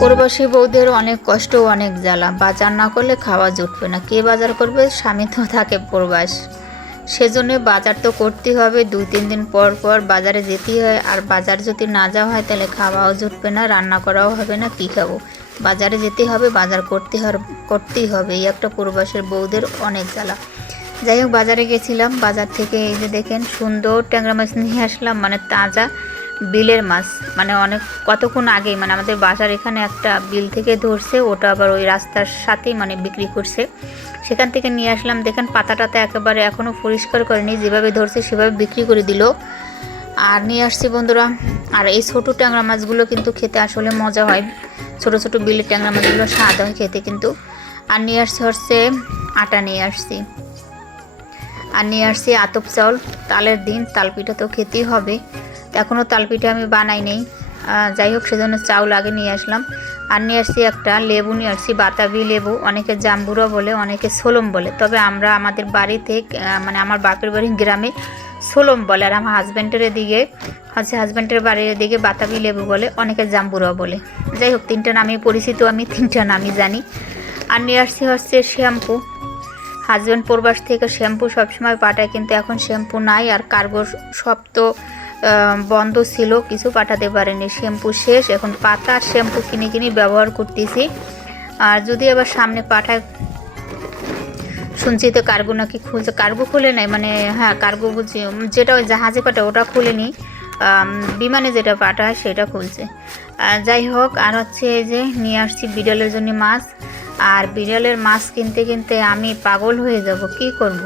প্রবাসী বউদের অনেক কষ্ট, অনেক জ্বালা। বাজার না করলে খাওয়া জুটবে না। কে বাজার করবে? স্বামী তো থাকে প্রবাস, সেজন্য বাজার তো করতেই হবে। 2-3 দিন পর পর বাজারে যেতেই হয়। আর বাজার যদি না যাওয়া হয় তাহলে খাওয়াও জুটবে না, রান্না করাও হবে না। কী খাবো? বাজারে যেতেই হবে, বাজার করতেই হবে। এই একটা প্রবাসের বউদের অনেক জ্বালা। যাই হোক, বাজারে গেছিলাম। বাজার থেকে এই যে দেখেন সুন্দর ট্যাংরা মাছ নিয়ে আসলাম, মানে তাজা বিলের মাছ। মানে অনেক কতক্ষণ আগেই, মানে আমাদের বাজার এখানে একটা বিল থেকে ধরছে, ওটা আবার ওই রাস্তার সাথেই মানে বিক্রি করছে, সেখান থেকে নিয়ে আসলাম। দেখেন পাতাটাতে একেবারে এখনও পরিষ্কার করেনি, যেভাবে ধরছে সেভাবে বিক্রি করে দিল। আর নিয়ে আসছি বন্ধুরা। আর এই ছোটো ট্যাংরা মাছগুলো কিন্তু খেতে আসলে মজা হয়। ছোট ছোট বিলের ট্যাংরা মাছগুলো স্বাদ হয় খেতে কিন্তু। আর নিয়ে আসছি হচ্ছে আটা, নিয়ে আসছি। আর নিয়ে আসছি আতপ চাউল। তালের দিন তালপিঠা তো খেতেই হবে। এখনও তালপিঠা আমি বানাই নেই। যাই হোক, সেজন্য চাউল আগে নিয়ে আসলাম। আর নিয়ে আসছি একটা লেবু, নিয়ে আসছি বাতাবি লেবু। অনেকে জাম্বুরা বলে, অনেকে সোলম বলে। তবে আমরা আমাদের বাড়িতে, মানে আমার বাপের বাড়ির গ্রামে সোলম বলে। আর আমার হাজব্যান্ডের বাড়ির দিকে বাতাবি লেবু বলে, অনেকে জাম্বুরা বলে। যাই হোক, 3টা নামই পরিচিত, আমি 3টা নামই জানি। আর নিয়ে আসছি হচ্ছে শ্যাম্পু। হাজব্যান্ড প্রবাস থেকে শ্যাম্পু সবসময় পাঠায়, কিন্তু এখন শ্যাম্পু নাই। আর কার্গো সব তো বন্ধ ছিল, কিছু পাঠাতে পারেনি। শ্যাম্পু শেষ, এখন পাতা আর শ্যাম্পু কিনে ব্যবহার করতেছি। আর যদি আবার সামনে পাঠায়, শুনছি তো কার্গো নাকি খুলছে। কার্গো খুলে নাই, মানে হ্যাঁ কার্গো বলছি, যেটা ওই জাহাজে পাঠায় ওটা খুলেনি, বিমানে যেটা পাঠায় সেটা খুলছে। যাই হোক, আর হচ্ছে এই যে নিয়ে আসছি বিড়ালের জন্য মাছ। আর বিড়ালের মাছ কিনতে আমি পাগল হয়ে যাব। কি করব?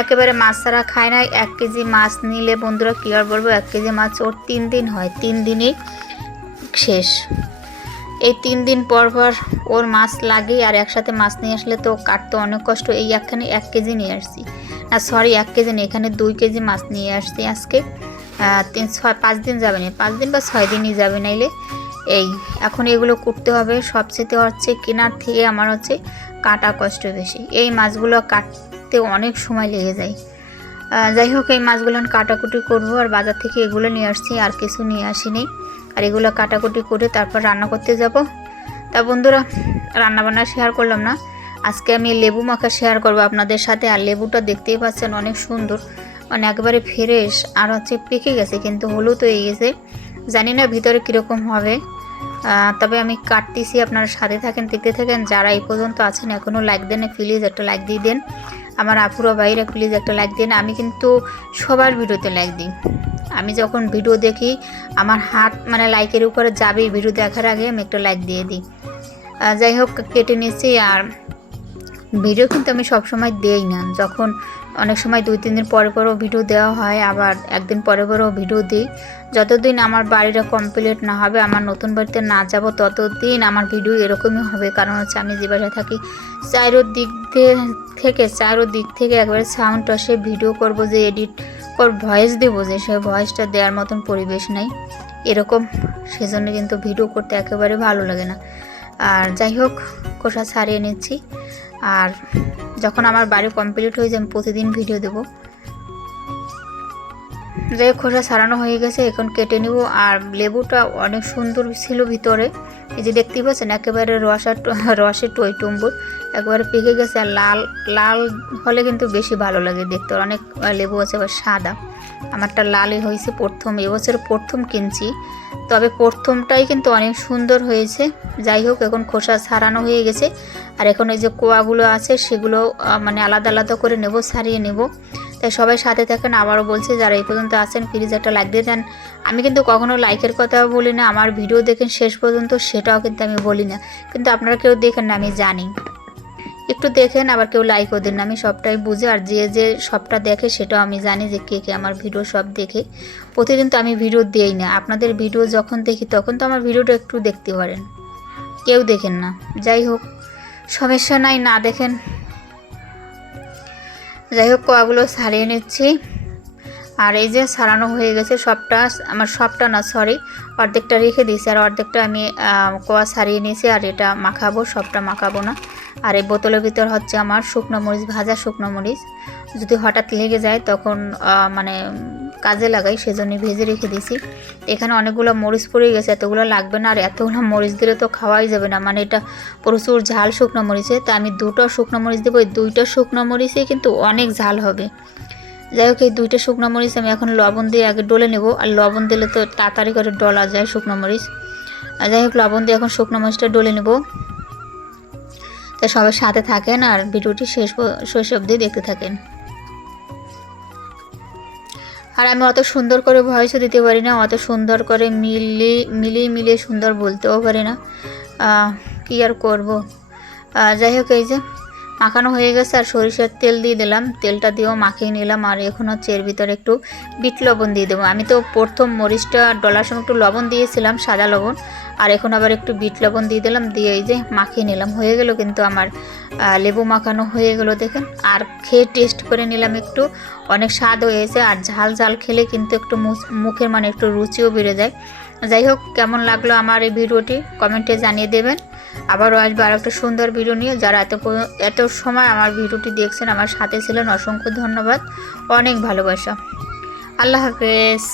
একেবারে মাছ ছাড়া খায় না। 1 কেজি মাছ নিলে বন্ধুরা কী আর বলবো, 1 কেজি মাছ ওর 3 দিন হয়, 3 দিনই শেষ। এই 3 দিন পর ওর মাছ লাগে। আর একসাথে মাছ নিয়ে আসলে তো কাটতে অনেক কষ্ট। এই একখানে 1 কেজি নিয়ে আসছি, না সরি 1 কেজি নেই, এখানে 2 কেজি মাছ নিয়ে আসছি আজকে। 5 দিন যাবে না, 5 দিন বা 6 দিনই যাবে নাইলে। এই এখন এগুলো করতে হবে। সবচেয়ে হচ্ছে কেনার থেকে আমার হচ্ছে কাটা কষ্ট বেশি। এই মাছগুলো কাটতে অনেক সময় লেগে যায়। যাই হোক, এই মাছগুলো কাটাকুটি করবো। আর বাজার থেকে এগুলো নিয়ে আসছি, আর কিছু নিয়ে আসিনি। আর এগুলো কাটাকুটি করে তারপর রান্না করতে যাব। তা বন্ধুরা, রান্নাবান্না শেয়ার করলাম না, আজকে আমি লেবু মাখা শেয়ার করবো আপনাদের সাথে। আর লেবুটা দেখতেই পাচ্ছেন অনেক সুন্দর, মানে একেবারে ফ্রেশ। আর হচ্ছে পেকে গেছে, কিন্তু হলুদ হয়ে গেছে। জানি না ভিতরে কীরকম হবে। তবে আমি কাটতেছি, আপনারা সাথে থাকেন, দেখতে থাকেন। যারা এই পর্যন্ত আছেন এখনও লাইক দেন, প্লিজ একটা লাইক দিয়ে দেন। আমার আপুরা ভাইরা প্লিজ একটা লাইক দিন। আমি কিন্তু সবার ভিডিওতে লাইক দিই। আমি যখন ভিডিও দেখি আমার হাত মানে লাইকের উপরে যাবেই, ভিডিও দেখার আগে আমি একটা লাইক দিয়ে দিই। যাই হোক, কেটে নিয়েছি। আর ভিডিও কিন্তু আমি সবসময় দেই না, যখন অনেক সময় 2-3 দিন পরে পরেও ভিডিও দেওয়া হয়, আবার একদিন পরে পরেও ভিডিও দিই। যতদিন আমার বাড়িটা কমপ্লিট না হবে, আমার নতুন বাড়িতে না যাব, ততদিন আমার ভিডিও এরকমই হবে। কারণ হচ্ছে আমি যে বাসায় থাকি চারোদিক থেকে একবারে সাউন্ড আসে, ভিডিও করব যে এডিট ভয়েস দেবো, যে সেই ভয়েসটা দেওয়ার মতন পরিবেশ নাই এরকম। সেজন্য কিন্তু ভিডিও করতে একেবারে ভালো লাগে না। আর যাই হোক, খোসা ছাড়িয়ে নিচ্ছি। আর যখন আমার বাড়ি কমপ্লিট হয়ে যায় আমি প্রতিদিন ভিডিও দেব। যাই হোক, খোসা ছাড়ানো হয়ে গেছে, এখন কেটে নিব। আর লেবুটা অনেক সুন্দর ছিল ভিতরে, এই যে দেখতেই পাচ্ছেন একেবারে রসে টইটুম্বুর, একবারে পেকে গেছে। আর লাল হলে কিন্তু বেশি ভালো লাগে দেখতে। অনেক লেবু আছে আবার সাদা, আমারটা লালই হয়েছে। এবছর প্রথম কিনছি, তবে প্রথমটাই কিন্তু অনেক সুন্দর হয়েছে। যাই হোক, এখন খোসা ছাড়ানো হয়ে গেছে। আর এখন এই যে কোয়াগুলো আছে সেগুলো মানে আলাদা আলাদা করে নেব, ছাড়িয়ে নেব। তাই সবাই সাথে থাকেন। আবারও বলছি, যারা এই পর্যন্ত আছেন প্লিজ একটা লাইক দিয়ে দেন। আমি কিন্তু কখনো লাইকের কথা বলি না, আমার ভিডিও দেখেন শেষ পর্যন্ত সেটাও কিন্তু আমি বলি না, কিন্তু আপনারা কেউ দেখেন না আমি জানি। একটু দেখেন, আবার কেউ লাইকও দেন না, আমি সবটাই বুঝি। আর যে সবটা দেখে সেটাও আমি জানি যে কে আমার ভিডিও সব দেখে। প্রতিদিন তো আমি ভিডিও দিই না, আপনাদের ভিডিও যখন দেখি তখন তো আমার ভিডিওটা একটু দেখতে পারেন, কেউ দেখেন না। যাই হোক, সমস্যা নাই, না দেখেন। যাই হোক, কোয়াগুলো ছাড়িয়ে নিচ্ছি। আর এই যে ছাড়ানো হয়ে গেছে সবটা, আমার সবটা না সরি, অর্ধেকটা রেখে দিয়েছি, আর অর্ধেকটা আমি কোয়া ছাড়িয়ে নিয়েছি। আর এটা মাখাবো, সবটা মাখাবো না। আর এই বোতলের ভিতর হচ্ছে আমার শুকনো মরিচ, ভাজা শুকনো মরিচ। যদি হঠাৎ লেগে যায় তখন মানে কাজে লাগাই, সেজন্য ভেজে রেখে দিয়েছি। এখানে অনেকগুলো মরিচ পড়ে গেছে, এতগুলো লাগবে না, আর এতগুলো মরিচ দিলে তো খাওয়াই যাবে না, মানে এটা প্রচুর ঝাল শুকনো মরিচে। তা আমি 2টা শুকনো মরিচ দেবো, এই 2টা শুকনো মরিচে কিন্তু অনেক ঝাল হবে। যাই হোক, এই 2টা শুকনো মরিচ আমি এখন লবণ দিয়ে আগে ডলে নেব, আর লবণ দিলে তো তাড়াতাড়ি করে ডলা যায় শুকনো মরিচ। যাই হোক, লবণ দিয়ে এখন শুকনো মরিচটা ডলে নেব। তা সবাই সাথে থাকেন আর ভিডিওটি শেষ অবধি দেখতে থাকেন। আর আমি অত সুন্দর করে ভয়েসও দিতে পারি না, অত সুন্দর করে মিলিয়ে সুন্দর বলতেও পারি না, কী আর করবো। যাই হোক, এই যে মাখানো হয়ে গেছে, আর সরিষার তেল দিয়ে দিলাম, তেলটা দিয়েও মাখিয়ে নিলাম। আর এখন হচ্ছে এর ভিতরে একটু বিট লবণ দিয়ে দেবো। আমি তো প্রথম মরিচটা ডলার সময় একটু লবণ দিয়েছিলাম, সাদা লবণ, আর এখন আবার একটু বিট লবণ দিয়ে দিলাম, দিয়ে এই যে মাখিয়ে নিলাম। হয়ে গেল কিন্তু আমার লেবু মাখানো হয়ে গেল দেখেন। আর খেয়ে টেস্ট করে নিলাম একটু, অনেক স্বাদ হয়েছে। আর ঝাল ঝাল খেলে কিন্তু একটু মুখের মানে একটু রুচিও বেড়ে যায়। যাই হোক, কেমন লাগলো আমার এই ভিডিওটি কমেন্টে জানিয়ে দেবেন। আবারও আসবো আর একটা সুন্দর ভিডিও নিয়ে। যারা এত সময় আমার ভিডিওটি দেখছেন, আমার সাথে ছিলেন, অসংখ্য ধন্যবাদ, অনেক ভালোবাসা। আল্লাহ হাফেজ।